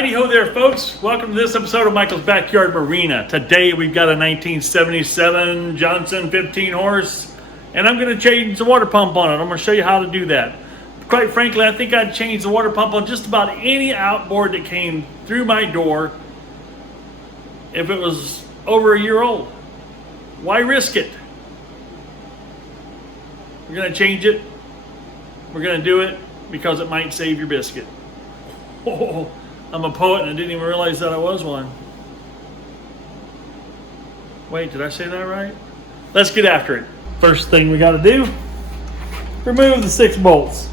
Heidi ho there, folks. Welcome to this episode of Michael's Backyard Marina. Today we've got a 1977 Johnson 15 horse, and I'm going to change the water pump on it. I'm going to show you how to do that. Quite frankly, I think I'd change the water pump on just about any outboard that came through my door if it was over a year old. Why risk it? We're going to change it. We're going to do it because it might save your biscuit. Oh, I'm a poet and I didn't even realize that I was one. Wait, did I say that right? Let's get after it. First thing we got to do, remove the 6 bolts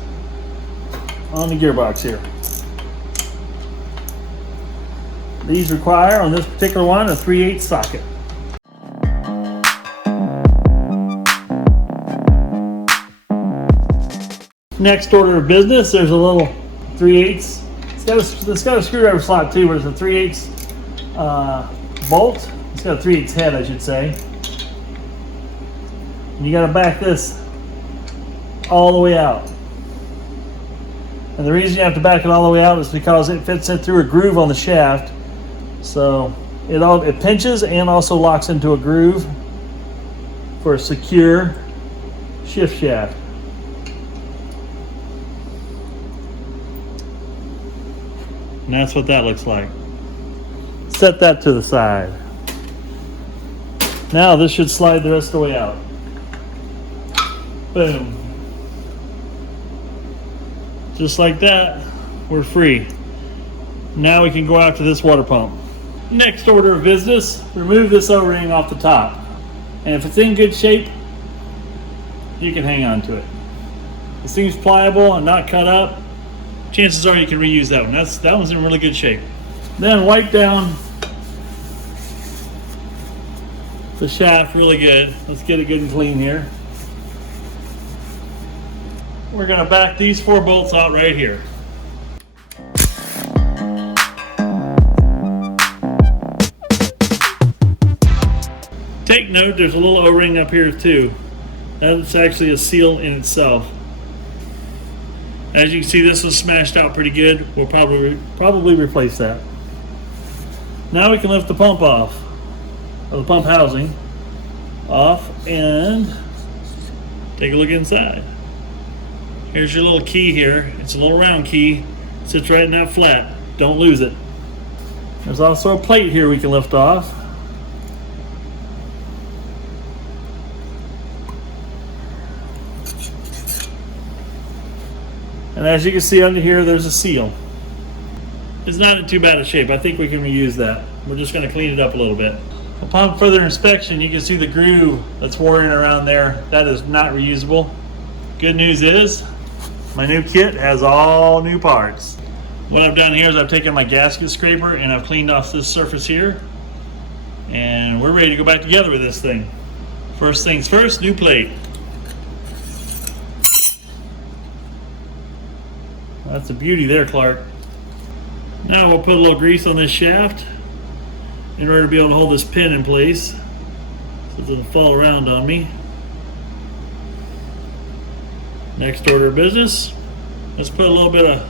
on the gearbox here. These require, on this particular one, a 3/8 socket. Next order of business, there's a little 3/8. It's got a screwdriver slot too, but it's a 3/8 bolt. It's got a 3/8 head, I should say. And you got to back this all the way out. And the reason you have to back it all the way out is because it fits in through a groove on the shaft. So it pinches and also locks into a groove for a secure shift shaft. And that's what that looks like. Set that to the side. Now this should slide the rest of the way out. Boom. Just like that, we're free. Now we can go after this water pump. Next order of business, remove this O-ring off the top. And if it's in good shape, you can hang on to it. It seems pliable and not cut up. Chances are you can reuse that one. That one's in really good shape. Then wipe down the shaft really good. Let's get it good and clean here. We're going to back these 4 bolts out right here. Take note, there's a little O-ring up here too. That's actually a seal in itself. As you can see, this was smashed out pretty good. We'll probably replace that. Now we can lift the pump off, or the pump housing off, and take a look inside. Here's your little key here. It's a little round key. It sits right in that flat. Don't lose it. There's also a plate here we can lift off. And as you can see under here, there's a seal. It's not in too bad a shape. I think we can reuse that. We're just going to clean it up a little bit. Upon further inspection, you can see the groove that's worn around there. That is not reusable. Good news is, my new kit has all new parts. What I've done here is I've taken my gasket scraper and I've cleaned off this surface here. And we're ready to go back together with this thing. First things first, new plate. That's a beauty there, Clark. Now we'll put a little grease on this shaft in order to be able to hold this pin in place so it doesn't fall around on me. Next order of business, let's put a little bit of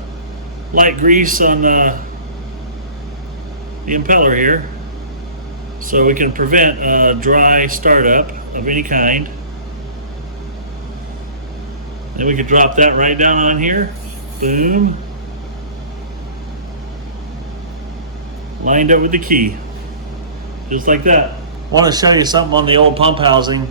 light grease on the impeller here so we can prevent a dry startup of any kind. Then we can drop that right down on here. Boom. Lined up with the key. Just like that. I want to show you something on the old pump housing.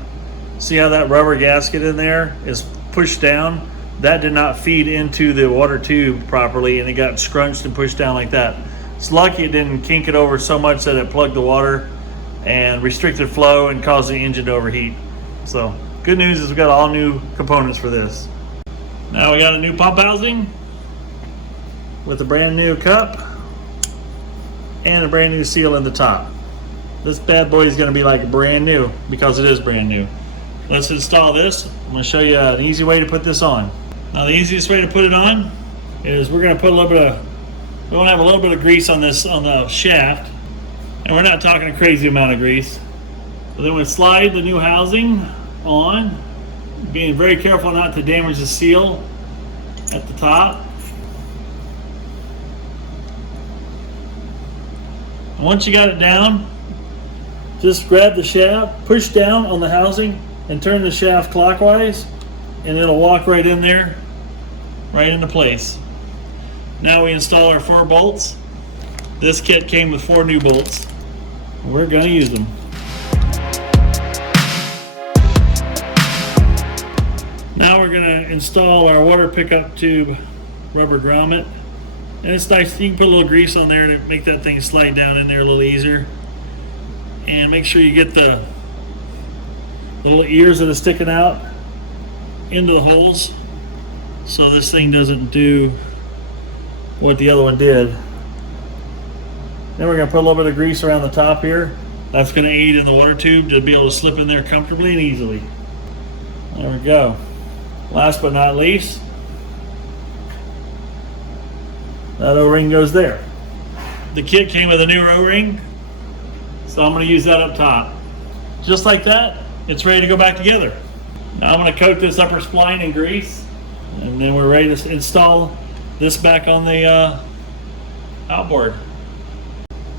See how that rubber gasket in there is pushed down? That did not feed into the water tube properly and it got scrunched and pushed down like that. It's lucky it didn't kink it over so much that it plugged the water and restricted flow and caused the engine to overheat. So good news is we got all new components for this. Now we got a new pump housing with a brand new cup and a brand new seal in the top. This bad boy is going to be like brand new because it is brand new. Let's install this. I'm going to show you an easy way to put this on. Now the easiest way to put it on is we're going to put we want to have a little bit of grease on the shaft, and we're not talking a crazy amount of grease. So then we slide the new housing on, being very careful not to damage the seal at the top. And once you got it down, just grab the shaft, push down on the housing, and turn the shaft clockwise, and it'll walk right in there, right into place. Now we install our 4 bolts. This kit came with 4 new bolts. We're going to use them. Now we're going to install our water pickup tube rubber grommet. And it's nice, you can put a little grease on there to make that thing slide down in there a little easier. And make sure you get the little ears that are sticking out into the holes so this thing doesn't do what the other one did. Then we're going to put a little bit of grease around the top here. That's going to aid in the water tube to be able to slip in there comfortably and easily. There we go. Last but not least, that O-ring goes there. The kit came with a new O-ring, so I'm going to use that up top. Just like that, it's ready to go back together. Now I'm going to coat this upper spline in grease, and then we're ready to install this back on the outboard.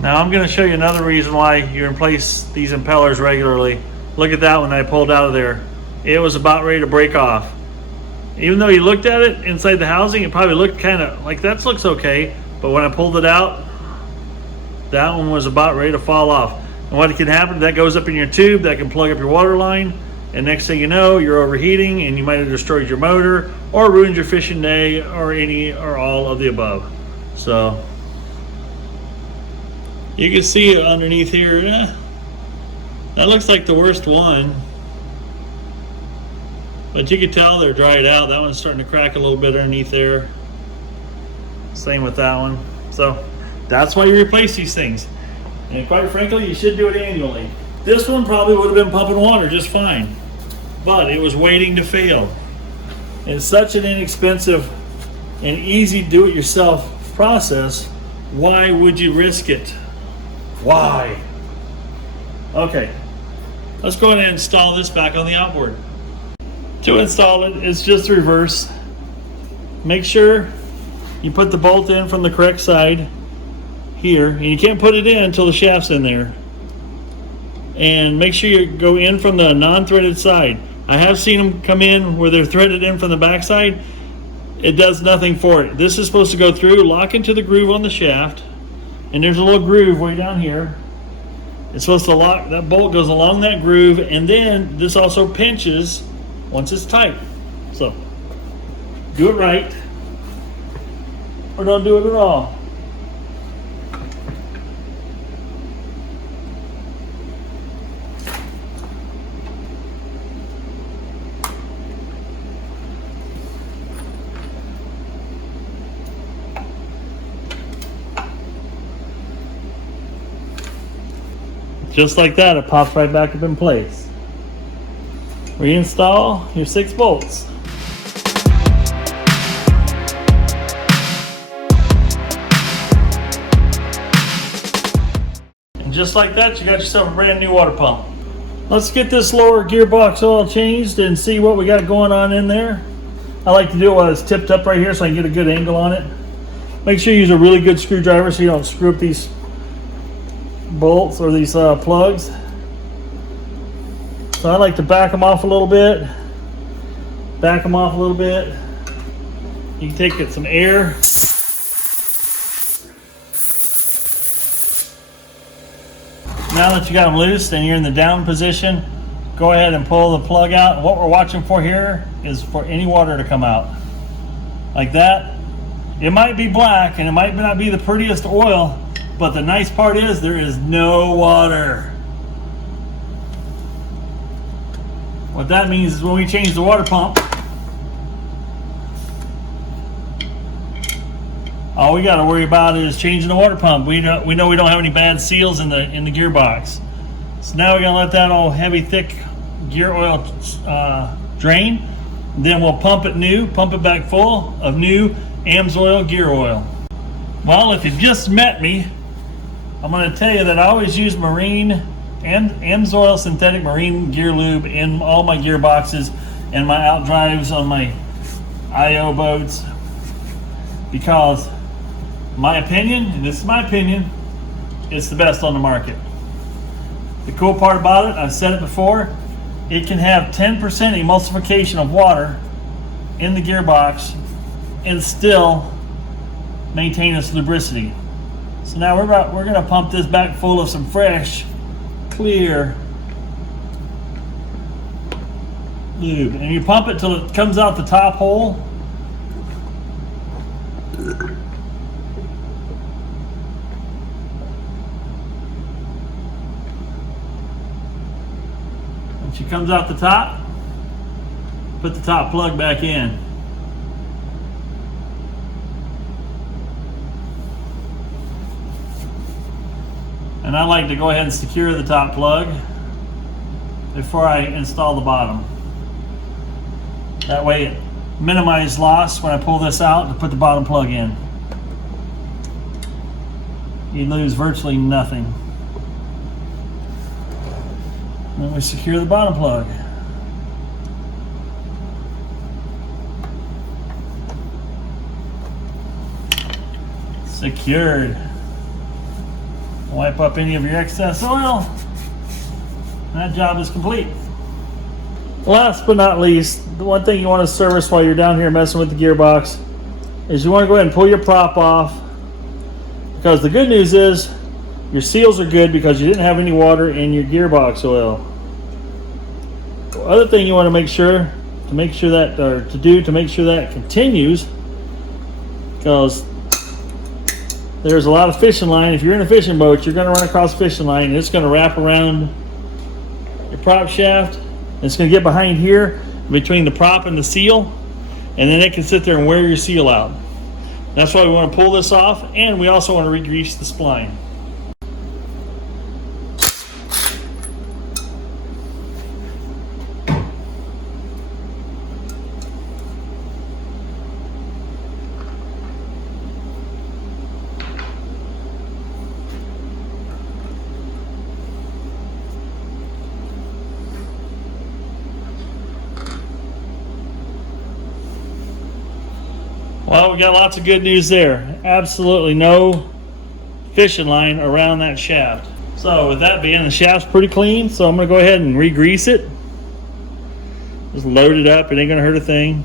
Now I'm going to show you another reason why you replace these impellers regularly. Look at that one I pulled out of there. It was about ready to break off. Even though you looked at it inside the housing, it probably looked kind of like that looks okay, but when I pulled it out, that one was about ready to fall off. And what can happen, that goes up in your tube, that can plug up your water line, and next thing you know, you're overheating and you might have destroyed your motor or ruined your fishing day or any or all of the above. So you can see it underneath here. That looks like the worst one. But you can tell they're dried out. That one's starting to crack a little bit underneath there. Same with that one. So that's why you replace these things. And quite frankly, you should do it annually. This one probably would have been pumping water just fine, but it was waiting to fail. It's such an inexpensive and easy do-it-yourself process. Why would you risk it? Why? Okay, let's go ahead and install this back on the outboard. To install it, it's just the reverse. Make sure you put the bolt in from the correct side here, and you can't put it in until the shaft's in there. And make sure you go in from the non-threaded side. I have seen them come in where they're threaded in from the back side. It does nothing for it. This is supposed to go through, lock into the groove on the shaft, and there's a little groove way down here. It's supposed to lock, that bolt goes along that groove, and then this also pinches once it's tight. So do it right, or don't do it at all. Just like that, it pops right back up in place. Reinstall your 6 bolts. And just like that, you got yourself a brand new water pump. Let's get this lower gearbox oil changed and see what we got going on in there. I like to do it while it's tipped up right here so I can get a good angle on it. Make sure you use a really good screwdriver so you don't screw up these bolts or these plugs. So I like to back them off a little bit. Back them off a little bit. You can take some air. Now that you got them loose and you're in the down position, go ahead and pull the plug out. And what we're watching for here is for any water to come out. Like that. It might be black and it might not be the prettiest oil, but the nice part is there is no water. What that means is when we change the water pump, all we got to worry about is changing the water pump. We know we don't have any bad seals in the gearbox. So now we're gonna let that old heavy, thick gear oil drain. Then we'll pump it back full of new AMSOIL gear oil. Well, if you've just met me, I'm going to tell you that I always use marine and AMSOIL synthetic marine gear lube in all my gearboxes and my out drives on my IO boats, because my opinion, and this is my opinion, it's the best on the market. The cool part about it, I've said it before, it can have 10% emulsification of water in the gearbox and still maintain its lubricity. So now we're going to pump this back full of some fresh, clear lube. And you pump it till it comes out the top hole. When she comes out the top, put the top plug back in. And I like to go ahead and secure the top plug before I install the bottom. That way it minimizes loss when I pull this out to put the bottom plug in. You lose virtually nothing. Then we secure the bottom plug. Secured. Wipe up any of your excess oil. That job is complete. Last but not least, the one thing you want to service while you're down here messing with the gearbox is you want to go ahead and pull your prop off, because the good news is your seals are good because you didn't have any water in your gearbox oil. The other thing you want to make sure that continues, because there's a lot of fishing line. If you're in a fishing boat, you're going to run across a fishing line, and it's going to wrap around your prop shaft. And it's going to get behind here between the prop and the seal, and then it can sit there and wear your seal out. That's why we want to pull this off, and we also want to re-grease the spline. Well, we got lots of good news there. Absolutely no fishing line around that shaft. So with that being, the shaft's pretty clean, so I'm going to go ahead and re-grease it. Just load it up. It ain't going to hurt a thing.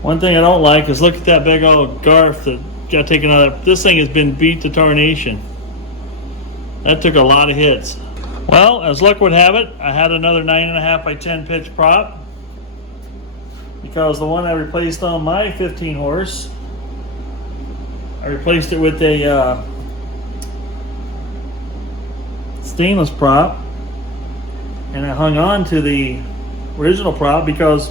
One thing I don't like is look at that big old garth that got taken out of. This thing has been beat to tarnation. That took a lot of hits. Well, as luck would have it, I had another 9.5 by 10 pitch prop, because the one I replaced on my 15 horse, I replaced it with a stainless prop, and I hung on to the original prop because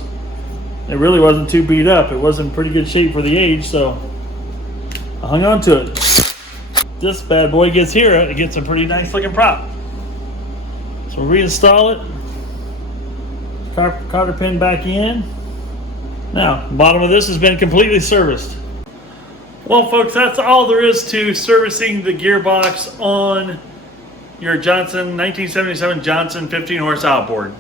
it really wasn't too beat up. It was in pretty good shape for the age, so I hung on to it. This bad boy gets here, it gets a pretty nice looking prop. So reinstall it, cotter pin back in. Now, the bottom of this has been completely serviced. Well, folks, that's all there is to servicing the gearbox on your Johnson 1977 Johnson 15 horse outboard.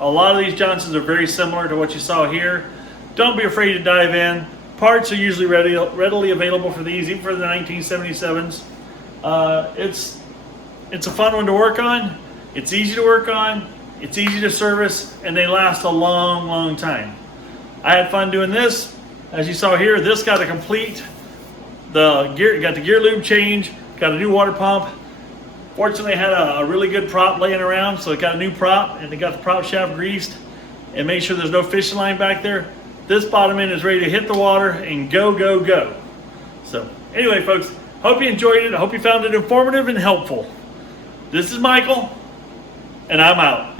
A lot of these Johnsons are very similar to what you saw here. Don't be afraid to dive in. Parts are usually readily available for these, even for the 1977s. It's a fun one to work on. It's easy to work on. It's easy to service, and they last a long, long time. I had fun doing this. As you saw here, this got to complete the gear, got the gear lube change, got a new water pump. Fortunately, I had a really good prop laying around, so it got a new prop, and they got the prop shaft greased and made sure there's no fishing line back there. This bottom end is ready to hit the water and go, go, go. So anyway, folks, hope you enjoyed it. I hope you found it informative and helpful. This is Michael, and I'm out.